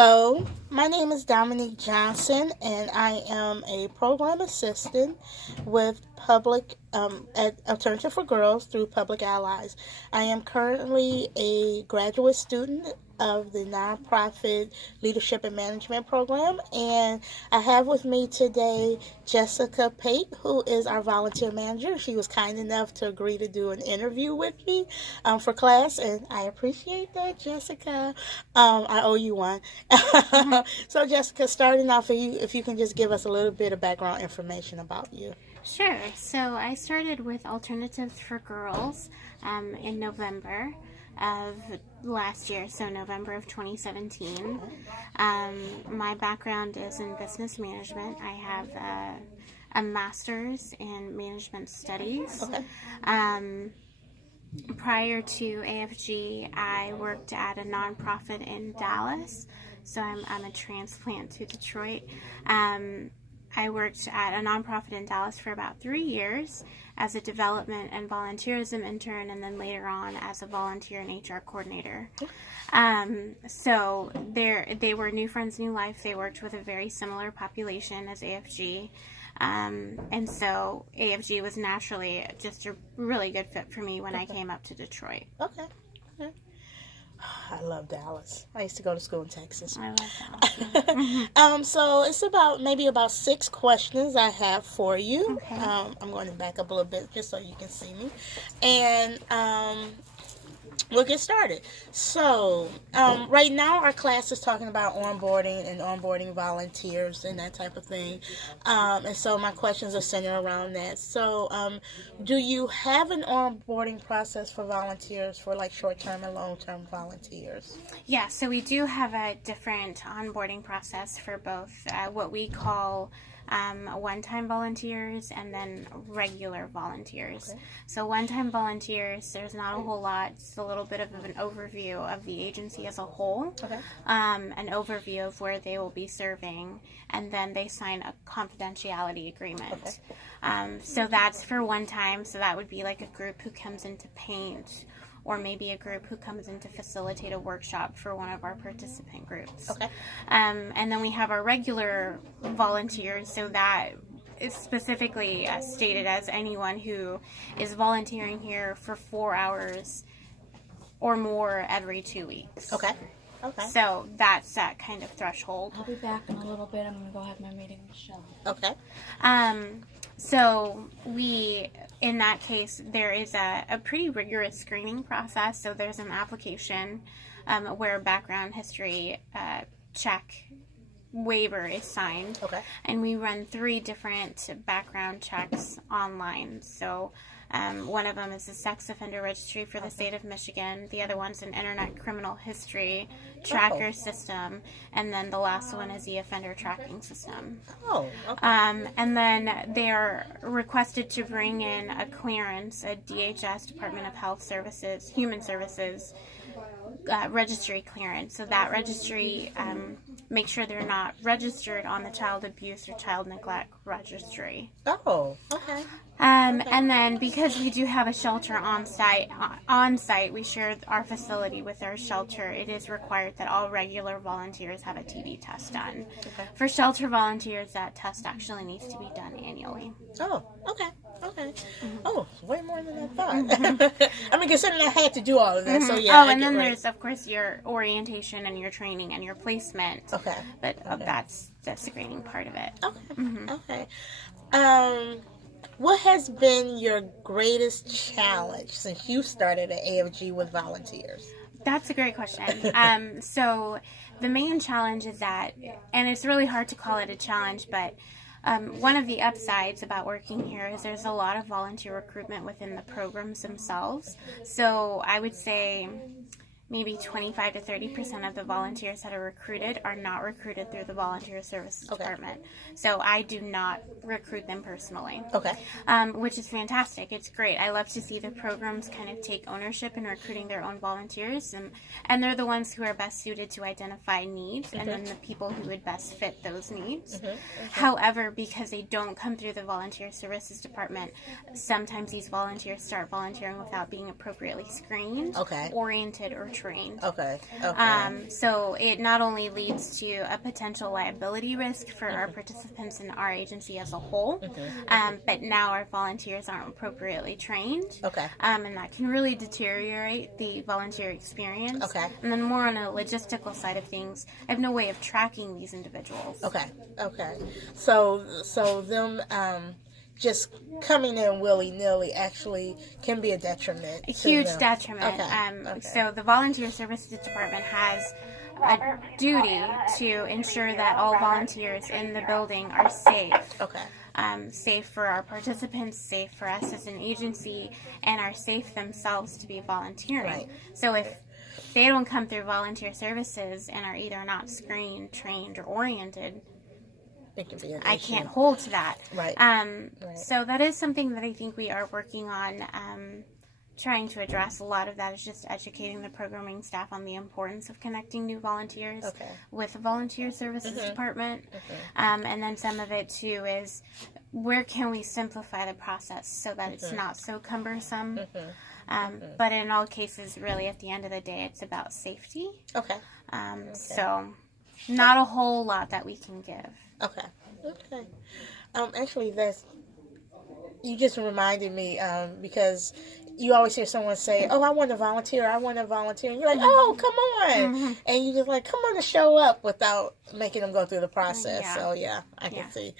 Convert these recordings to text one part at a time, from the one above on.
Hello, my name is Dominique Johnson, and I am a program assistant with Public at Alternative for Girls through Public Allies. I am currently a graduate student of the nonprofit leadership and management program, and I have with me today Jessica Pate, who is our volunteer manager. She was kind enough to agree to do an interview with me for class, and I appreciate that, Jessica. I owe you one. So, Jessica, starting off, if you can just give us a little bit of background information about you. Sure. So I started with Alternatives for Girls in November of last year, so November of 2017. My background is in business management. I have a master's in management studies. Okay. Prior to AFG, I worked at a nonprofit in Dallas, so I'm a transplant to Detroit. I worked at a nonprofit in Dallas for about 3 years as a development and volunteerism intern, and then later on as a volunteer and HR coordinator. So they were New Friends, New Life. They worked with a very similar population as AFG. And so AFG was naturally just a really good fit for me when I came up to Detroit. Okay. I love Dallas. I used to go to school in Texas. I love Dallas. So it's maybe about 6 questions I have for you. Okay. I'm going to back up a little bit just so you can see me. And we'll get started. So, right now our class is talking about onboarding and onboarding volunteers and that type of thing. And so my questions are centered around that. So, do you have an onboarding process for volunteers for like short-term and long-term volunteers? Yeah, so we do have a different onboarding process for both what we call one-time volunteers and then regular volunteers. Okay. So one-time volunteers, there's not a whole lot. It's a little bit of an overview of the agency as a whole, Okay. An overview of where they will be serving, and then they sign a confidentiality agreement. Okay. So that's for one time. So that would be like a group who comes in to paint, or maybe a group who comes in to facilitate a workshop for one of our participant groups. Okay. And then we have our regular volunteers, so that is specifically stated as anyone who is volunteering here for 4 hours or more every 2 weeks. Okay. Okay. So that's that kind of threshold. I'll be back in a little bit. I'm going to go have my meeting with Michelle. Okay. So in that case, there is a pretty rigorous screening process. So there's an application where a background history check waiver is signed. Okay. And we run 3 different background checks online. So one of them is the sex offender registry for the state of Michigan. The other one's an internet criminal history tracker system. And then the last one is the offender tracking system. Oh, okay. And then they're requested to bring in a clearance, a DHS, Department of Health Services, Human Services, registry clearance. So that registry make sure they're not registered on the child abuse or child neglect registry. Oh, okay. And then because we do have a shelter on site, we share our facility with our shelter. It is required that all regular volunteers have a TB test done. Okay. For shelter volunteers, that test actually needs to be done annually. Oh, okay. Okay. Oh, way more than I thought. I mean, considering I had to do all of that, so yeah. Oh, and then there's, of course, your orientation and your training and your placement. Okay. But that's the screening part of it. Okay. Okay. What has been your greatest challenge since you started at AFG with volunteers? That's a great question. So the main challenge is that, and it's really hard to call it a challenge, but one of the upsides about working here is there's a lot of volunteer recruitment within the programs themselves. So I would say maybe 25 to 30% of the volunteers that are recruited are not recruited through the volunteer services department. So I do not recruit them personally. Okay. Which is fantastic. It's great. I love to see the programs kind of take ownership in recruiting their own volunteers, and they're the ones who are best suited to identify needs and then the people who would best fit those needs. However, because they don't come through the volunteer services department, sometimes these volunteers start volunteering without being appropriately screened, oriented, or trained. Okay. So it not only leads to a potential liability risk for our participants in our agency as a whole, but now our volunteers aren't appropriately trained. Okay. And that can really deteriorate the volunteer experience. Okay. And then more on a logistical side of things, I have no way of tracking these individuals. Okay. So them just coming in willy-nilly actually can be a detriment. A huge them. detriment. So the Volunteer Services Department has a duty to ensure that all volunteers in the building are safe. Okay. Safe for our participants, safe for us as an agency, and are safe themselves to be volunteering. Right. So if they don't come through volunteer services and are either not screened, trained, or oriented, It can be an I issue. can't hold to that. Right. So that is something that I think we are working on trying to address. A lot of that is just educating the programming staff on the importance of connecting new volunteers with the Volunteer Services Department. And then some of it, too, is where can we simplify the process so that it's not so cumbersome. But in all cases, really, at the end of the day, it's about safety. Okay. So not a whole lot that we can give. Okay. Actually, you just reminded me because you always hear someone say, "Oh, I want to volunteer. I want to volunteer," and you're like, "Oh, come on!" And you just like, "Come on to show up," without making them go through the process. Yeah. So yeah, I can see.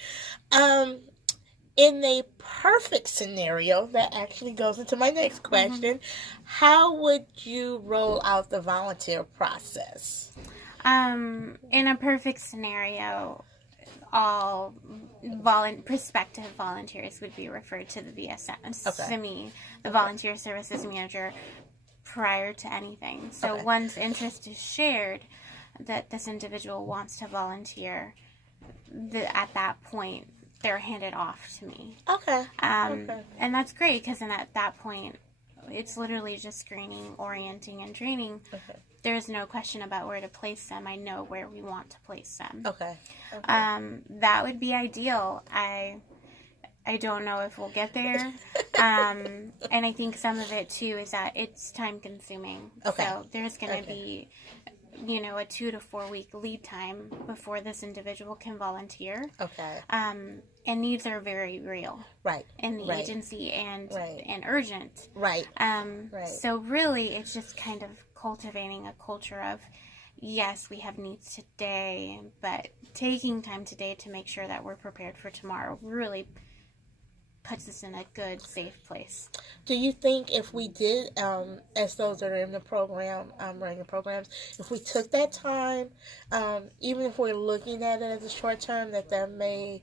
In a perfect scenario, that actually goes into my next question: how would you roll out the volunteer process? In a perfect scenario, all prospective volunteers would be referred to the VSMs, to me, the Volunteer Services Manager, prior to anything. So once interest is shared that this individual wants to volunteer, at that point, they're handed off to me. And that's great because then at that point, it's literally just screening, orienting, and training. There's no question about where to place them. I know where we want to place them. That would be ideal. I don't know if we'll get there. And I think some of it, too, is that it's time consuming. So there's going to be, a 2 to 4 week lead time before this individual can volunteer. And needs are very real. In the agency and urgent. So really, it's just kind of cultivating a culture of, yes, we have needs today, but taking time today to make sure that we're prepared for tomorrow really puts us in a good, safe place. Do you think if we did, as those that are in the program, running the programs, if we took that time, even if we're looking at it as a short term, that may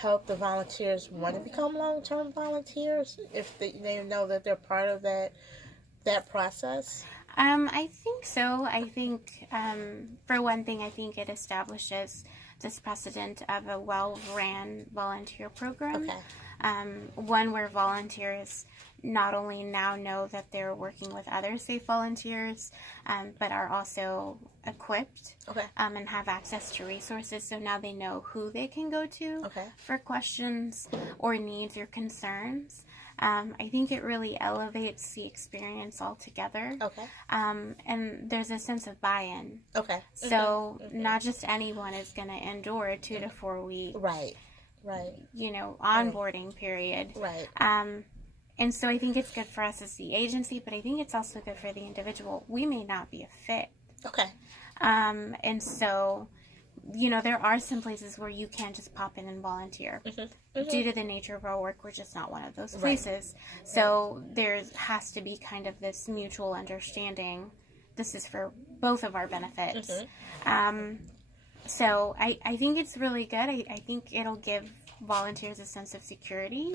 help the volunteers want to become long-term volunteers if they know that they're part of that process? I think so. I think, for one thing, I think it establishes this precedent of a well-ran volunteer program. One where volunteers not only now know that they're working with other safe volunteers, but are also equipped and have access to resources. So now they know who they can go to for questions or needs or concerns. I think it really elevates the experience altogether. And there's a sense of buy-in. So not just anyone is going to endure a 2 to 4 week onboarding period. And so I think it's good for us as the agency, but I think it's also good for the individual. We may not be a fit. And so, there are some places where you can't just pop in and volunteer. Due to the nature of our work, we're just not one of those places. So there has to be kind of this mutual understanding. This is for both of our benefits. So I think it's really good. I think it'll give volunteers a sense of security.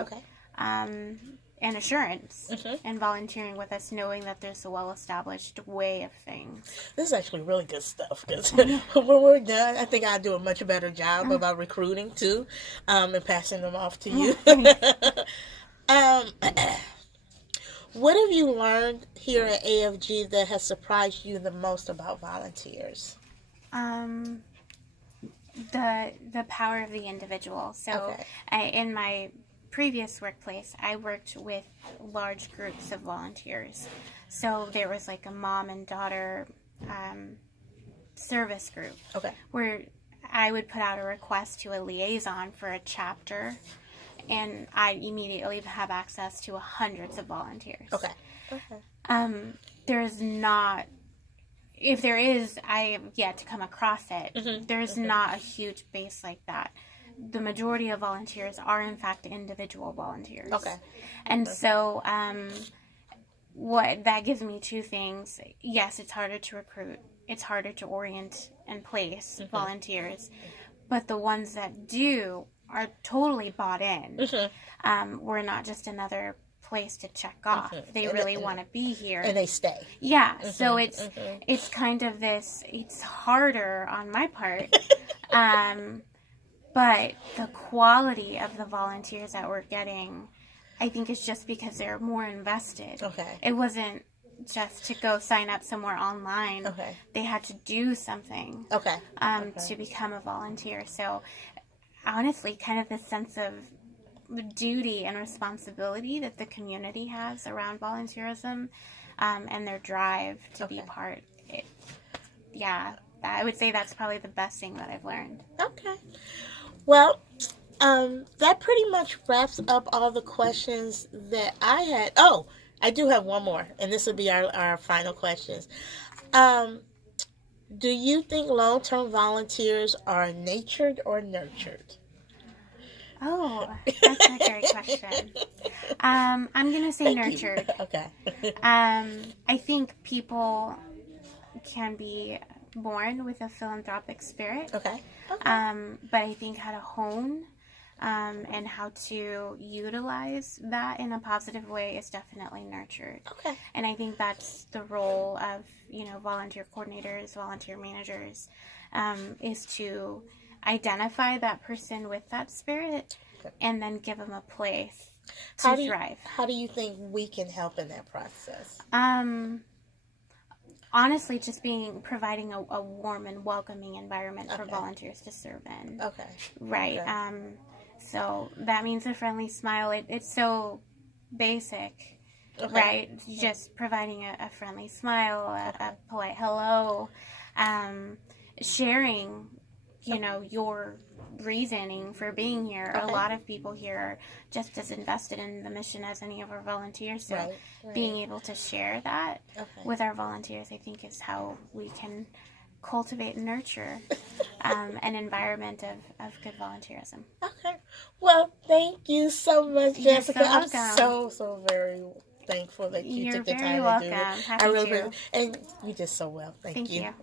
And assurance in volunteering with us, knowing that there's a well-established way of things. This is actually really good stuff, because when we're done, I think I'll do a much better job about recruiting, too, and passing them off to you. What have you learned here at AFG that has surprised you the most about volunteers? The power of the individual. So in my previous workplace, I worked with large groups of volunteers. So there was like a mom and daughter service group. Okay. Where I would put out a request to a liaison for a chapter, and I immediately have access to hundreds of volunteers. Okay. There is not, if there is, I have yet to come across it. There's not a huge base like that. The majority of volunteers are, in fact, individual volunteers. Okay. And so, what that gives me two things. Yes, it's harder to recruit. It's harder to orient and place volunteers. But the ones that do are totally bought in. We're not just another place to check off. They really want to be here. And they stay. Yeah. So it's kind of this, it's harder on my part. But the quality of the volunteers that we're getting, I think, is just because they're more invested. Okay. It wasn't just to go sign up somewhere online. Okay. They had to do something to become a volunteer. So honestly, kind of this sense of duty and responsibility that the community has around volunteerism, and their drive to be part. I would say that's probably the best thing that I've learned. Okay. Well, that pretty much wraps up all the questions that I had. Oh, I do have one more, and this will be our final questions. Do you think long-term volunteers are natured or nurtured? Oh, that's a great question. I'm going to say nurtured. Okay. I think people can be born with a philanthropic spirit. Okay. But I think how to hone and how to utilize that in a positive way is definitely nurtured. Okay. And I think that's the role of, volunteer coordinators, volunteer managers, is to identify that person with that spirit and then give them a place to thrive. How do you think we can help in that process? Honestly, just providing a warm and welcoming environment for volunteers to serve in. Okay. Right. Okay. So that means a friendly smile. It's so basic, right? Just providing a friendly smile, a polite hello, sharing, your reasoning for being here. A lot of people here are just as invested in the mission as any of our volunteers. So being able to share that with our volunteers, I think, is how we can cultivate and nurture an environment of good volunteerism. Okay. Well, thank you so much, Jessica. You're so I'm welcome. so very thankful that you You're took the very time welcome. to do it. Happy to. And you did so well. Thank you. You.